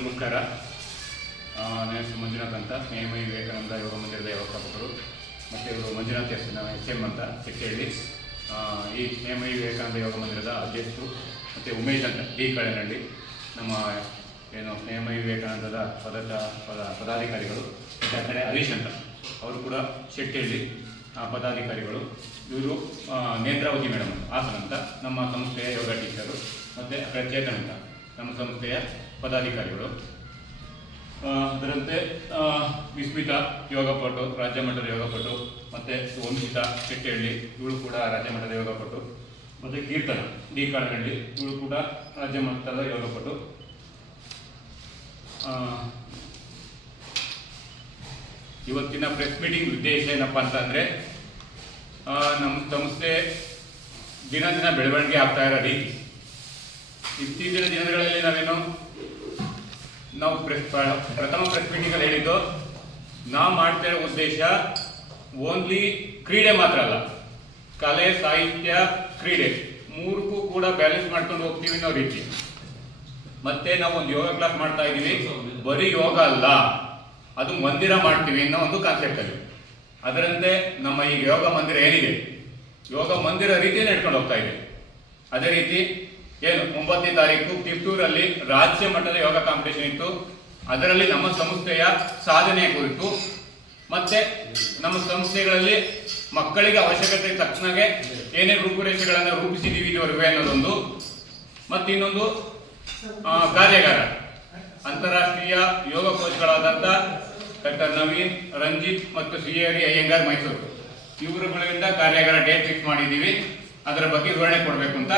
ನಮಸ್ಕಾರ. ನನ್ನ ಹೆಸರು ಮಂಜುನಾಥ್ ಅಂತ, ಸ್ನೇಹಮಯಿ ವಿವೇಕಾನಂದ ಯೋಗ ಮಂದಿರದ ವ್ಯವಸ್ಥಾಪಕರು. ಮತ್ತು ಇವರು ಮಂಜುನಾಥ್ ಎಸ್ ನಾವು HM ಅಂತ ಚಿಕ್ಕಹಳ್ಳಿ. ಈ ಸ್ನೇಹಮಯಿ ವಿವೇಕಾನಂದ ಯೋಗ ಮಂದಿರದ ಅಧ್ಯಕ್ಷರು. ಮತ್ತು ಉಮೇಶ್ ಅಂತ ಡಿ ಕಳೆನಹಳ್ಳಿ, ನಮ್ಮ ಏನು ಸ್ನೇಹಮಯಿ ವಿವೇಕಾನಂದದ ಪದಾಧಿಕಾರಿಗಳು. ಮತ್ತು ಆ ಕಡೆ ಹರೀಶ್ ಅಂತ ಅವರು ಕೂಡ ಶೆಟ್ಟಿಹಳ್ಳಿ ಪದಾಧಿಕಾರಿಗಳು. ಇವರು ನೇತ್ರಾವತಿ ಮೇಡಮ್ ಹಾಸನ ಅಂತ ನಮ್ಮ ಸಂಸ್ಥೆಯ ಯೋಗ ಟೀಚರು. ಮತ್ತು ಆ ಕಡೆ ಚೇತನ್ ಅಂತ ನಮ್ಮ ಸಂಸ್ಥೆಯ ಪದಾಧಿಕಾರಿಗಳು. ಅದರಂತೆ ವಿಸ್ಮಿತಾ ಯೋಗಪಟು, ರಾಜ್ಯ ಮಟ್ಟದ ಯೋಗಪಟು. ಮತ್ತು ವಂಶಿತಾ ಶೆಟ್ಟಿಹಳ್ಳಿ, ಇವಳು ಕೂಡ ರಾಜ್ಯ ಮಟ್ಟದ ಯೋಗಪಟು. ಮತ್ತು ಕೀರ್ತನ ಡಿ ಕಾಳನಹಳ್ಳಿ, ಇವಳು ಕೂಡ ರಾಜ್ಯ ಮಟ್ಟದ ಯೋಗಪಟು. ಇವತ್ತಿನ ಪ್ರೆಸ್ ಮೀಟಿಂಗ್ ಉದ್ದೇಶ ಏನಪ್ಪ ಅಂತಂದರೆ, ನಮ್ಮ ಸಂಸ್ಥೆ ದಿನ ದಿನ ಬೆಳವಣಿಗೆ ಆಗ್ತಾ ಇರೋ ರೀತಿ. ಇತ್ತೀಚಿನ ದಿನಗಳಲ್ಲಿ ನಾವು ಪ್ರಥಮ ಪ್ರೆಸ್ ಮೀಟಿಂಗಲ್ಲಿ ಹೇಳಿದ್ದು, ನಾವು ಮಾಡ್ತಾ ಇರೋ ಉದ್ದೇಶ ಓನ್ಲಿ ಕ್ರೀಡೆ ಮಾತ್ರ ಅಲ್ಲ, ಕಲೆ, ಸಾಹಿತ್ಯ, ಕ್ರೀಡೆ ಮೂರಕ್ಕೂ ಕೂಡ ಬ್ಯಾಲೆನ್ಸ್ ಮಾಡ್ಕೊಂಡು ಹೋಗ್ತೀವಿ ಅನ್ನೋ ರೀತಿ. ಮತ್ತೆ ನಾವು ಒಂದು ಯೋಗ ಕ್ಲಾಸ್ ಮಾಡ್ತಾ ಇದ್ದೀವಿ, ಬರೀ ಯೋಗ ಅಲ್ಲ, ಅದು ಮಂದಿರ ಮಾಡ್ತೀವಿ ಅನ್ನೋ ಒಂದು ಕಾನ್ಸೆಪ್ಟ್ ಅಲ್ಲಿ. ಅದರಂತೆ ನಮ್ಮ ಈ ಯೋಗ ಮಂದಿರ ಏನಿದೆ, ಯೋಗ ಮಂದಿರ ರೀತಿ ನಡ್ಕೊಂಡು ಹೋಗ್ತಾ ಇದೆ. ಅದೇ ರೀತಿ ಏನು 9ನೇ ತಾರೀಕು ತಿಪ್ಟೂರಲ್ಲಿ ರಾಜ್ಯ ಮಟ್ಟದ ಯೋಗ ಕಾಂಪಿಟೇಷನ್ ಇತ್ತು. ಅದರಲ್ಲಿ ನಮ್ಮ ಸಂಸ್ಥೆಯ ಸಾಧನೆಯ ಕುರಿತು, ಮತ್ತೆ ನಮ್ಮ ಸಂಸ್ಥೆಗಳಲ್ಲಿ ಮಕ್ಕಳಿಗೆ ಅವಶ್ಯಕತೆ ತಕ್ಷಣಗೆ ಏನೇ ರೂಪುರೇಷೆಗಳನ್ನು ರೂಪಿಸಿದ್ದೀವಿ ಇದುವರೆಗೂ ಅನ್ನೋದೊಂದು, ಮತ್ತು ಇನ್ನೊಂದು ಕಾರ್ಯಾಗಾರ. ಅಂತಾರಾಷ್ಟ್ರೀಯ ಯೋಗ ಕೋಚ್ಗಳಾದಂಥ ಡಾಕ್ಟರ್ ನವೀನ್, ರಂಜಿತ್ ಮತ್ತು ಶ್ರೀಹರಿ ಅಯ್ಯಂಗಾರ್ ಮೈಸೂರು, ಇವರುಗಳಿಂದ ಕಾರ್ಯಾಗಾರ ಡೇಟ್ ಫಿಕ್ಸ್ ಮಾಡಿದ್ದೀವಿ. ಅದರ ಬಗ್ಗೆ ವಿವರಣೆ ಕೊಡಬೇಕು ಅಂತ.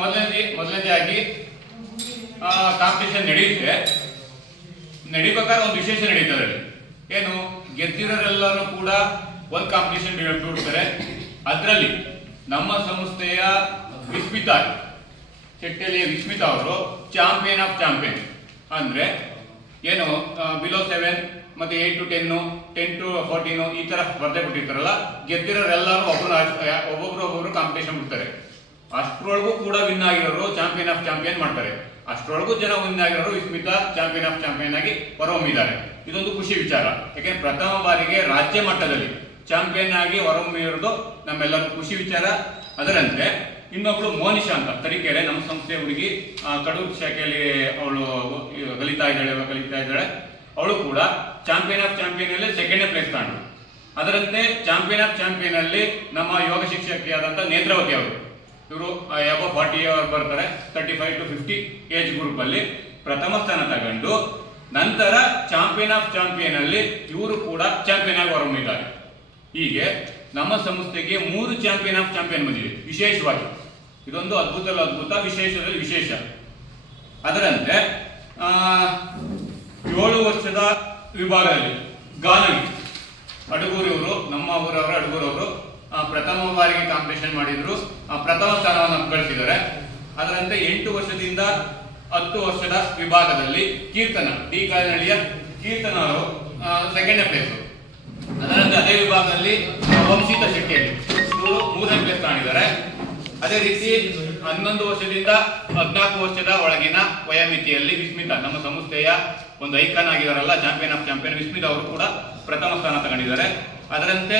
ಮೊದಲನೇದಾಗಿ ಕಾಂಪಿಟೇಷನ್ ನಡೀಬೇಕಾದ್ರೆ ಒಂದು ವಿಶೇಷ ನಡೀತದೆ. ಏನು, ಗೆದ್ದಿರೋರೆಲ್ಲರೂ ಕೂಡ ಒಂದು ಕಾಂಪಿಟೇಷನ್ ಬಿಡ್ತಾರೆ. ಅದರಲ್ಲಿ ನಮ್ಮ ಸಂಸ್ಥೆಯ ವಿಸ್ಮಿತಾ ಶೆಟ್ಟಿಹಳ್ಳಿಯ ವಿಸ್ಮಿತಾ ಅವರು ಚಾಂಪಿಯನ್ ಆಫ್ ಚಾಂಪಿಯನ್. ಅಂದರೆ ಏನು, ಬಿಲೋ 7 ಮತ್ತು 8 to 10, 10 to 14 ಈ ಥರ ಸ್ಪರ್ಧೆ ಬಿಟ್ಟಿರ್ತಾರಲ್ಲ, ಗೆದ್ದಿರೋರೆಲ್ಲರೂ ಒಬ್ಬೊಬ್ರು ಕಾಂಪಿಟೇಷನ್ ಬಿಡ್ತಾರೆ. ಅಷ್ಟರೊಳಗೂ ಕೂಡ ವಿನ್ ಆಗಿರೋರು ಚಾಂಪಿಯನ್ ಆಫ್ ಚಾಂಪಿಯನ್ ಮಾಡ್ತಾರೆ. ಅಷ್ಟರೊಳಗೂ ಜನ ವಿನ್ ಆಗಿರೋರು ವಿಸ್ಮಿತಾ ಚಾಂಪಿಯನ್ ಆಫ್ ಚಾಂಪಿಯನ್ ಆಗಿ ಹೊರಹೊಮ್ಮಿದ್ದಾರೆ. ಇದೊಂದು ಖುಷಿ ವಿಚಾರ. ಯಾಕೆಂದ್ರೆ ಪ್ರಥಮ ಬಾರಿಗೆ ರಾಜ್ಯ ಮಟ್ಟದಲ್ಲಿ ಚಾಂಪಿಯನ್ ಆಗಿ ಹೊರಹೊಮ್ಮಿರೋದು ನಮ್ಮೆಲ್ಲರೂ ಖುಷಿ ವಿಚಾರ. ಅದರಂತೆ ಇನ್ನೊಬ್ಳು ಮೋನಿಶಾ ಅಂತ ತರೀಕೆರೆ, ನಮ್ಮ ಸಂಸ್ಥೆ ಹುಡುಗಿ, ಕಡೂರು ಶಾಖೆಯಲ್ಲಿ ಅವಳು ಕಲಿತಾ ಇದ್ದಾಳೆ. ಅವಳು ಕೂಡ ಚಾಂಪಿಯನ್ ಆಫ್ ಚಾಂಪಿಯನ್ ಅಲ್ಲಿ 2ನೇ ಪ್ಲೇಸ್ ತಗೊಂಡು. ಅದರಂತೆ ಚಾಂಪಿಯನ್ ಆಫ್ ಚಾಂಪಿಯನ್ ಅಲ್ಲಿ ನಮ್ಮ ಯೋಗ ಶಿಕ್ಷಕಿಯಾದಂಥ ನೇತ್ರಾವತಿ ಅವರು, ಇವರು ಅಬೌವ್ 40 ಅವರು ಬರ್ತಾರೆ. 35 to 50 ಏಜ್ ಗ್ರೂಪ್ ಅಲ್ಲಿ ಪ್ರಥಮ ಸ್ಥಾನ ತಗೊಂಡು, ನಂತರ ಚಾಂಪಿಯನ್ ಆಫ್ ಚಾಂಪಿಯನ್ ಅಲ್ಲಿ ಇವರು ಕೂಡ ಚಾಂಪಿಯನ್ ಆಗಿ ಹೊರಹೊಮ್ಮಿದ್ದಾರೆ. ಹೀಗೆ ನಮ್ಮ ಸಂಸ್ಥೆಗೆ 3 ಚಾಂಪಿಯನ್ ಆಫ್ ಚಾಂಪಿಯನ್ ಬಂದಿದೆ. ವಿಶೇಷವಾಗಿ ಇದೊಂದು ಅದ್ಭುತ, ವಿಶೇಷದಲ್ಲಿ ವಿಶೇಷ. ಅದರಂತೆ 7 ವರ್ಷದ ವಿಭಾಗದಲ್ಲಿ ಗಾನವಿ ಅಡಗೂರವರು, ನಮ್ಮ ಊರವರು ಅಡಗೂರವರು ಪ್ರಥಮ ಬಾರಿಗೆ ಕಾಂಪಿಟೇಷನ್ ಮಾಡಿದ್ರು, ಪ್ರಥಮ ಸ್ಥಾನವನ್ನು ಗಳಿಸಿದ್ದಾರೆ. ಅದರಂತೆ 8 ವರ್ಷದಿಂದ 10 ವರ್ಷದ ವಿಭಾಗದಲ್ಲಿ ಕೀರ್ತನ ಡಿ ಕಾಳನಹಳ್ಳಿಯ ಕೀರ್ತನ ಅವರು 2ನೇ ಪ್ಲೇಸ್. ಅದರಂತೆ ಅದೇ ವಿಭಾಗದಲ್ಲಿ ವಂಶಿತಾ ಶೆಟ್ಟಿಹಳ್ಳಿ ಇವರು 3ನೇ ಪ್ಲೇಸ್ ತಗೊಂಡಿದ್ದಾರೆ. ಅದೇ ರೀತಿ 11 ವರ್ಷದಿಂದ 14 ವರ್ಷದ ಒಳಗಿನ ವಯೋಮಿತಿಯಲ್ಲಿ ವಿಸ್ಮಿತಾ, ನಮ್ಮ ಸಂಸ್ಥೆಯ ಒಂದು ಐಕಾನ್ ಆಗಿದಾರಲ್ಲ, ಚಾಂಪಿಯನ್ ಆಫ್ ಚಾಂಪಿಯನ್ ವಿಸ್ಮಿತಾ ಅವರು ಕೂಡ ಪ್ರಥಮ ಸ್ಥಾನ ತಗೊಂಡಿದ್ದಾರೆ. ಅದರಂತೆ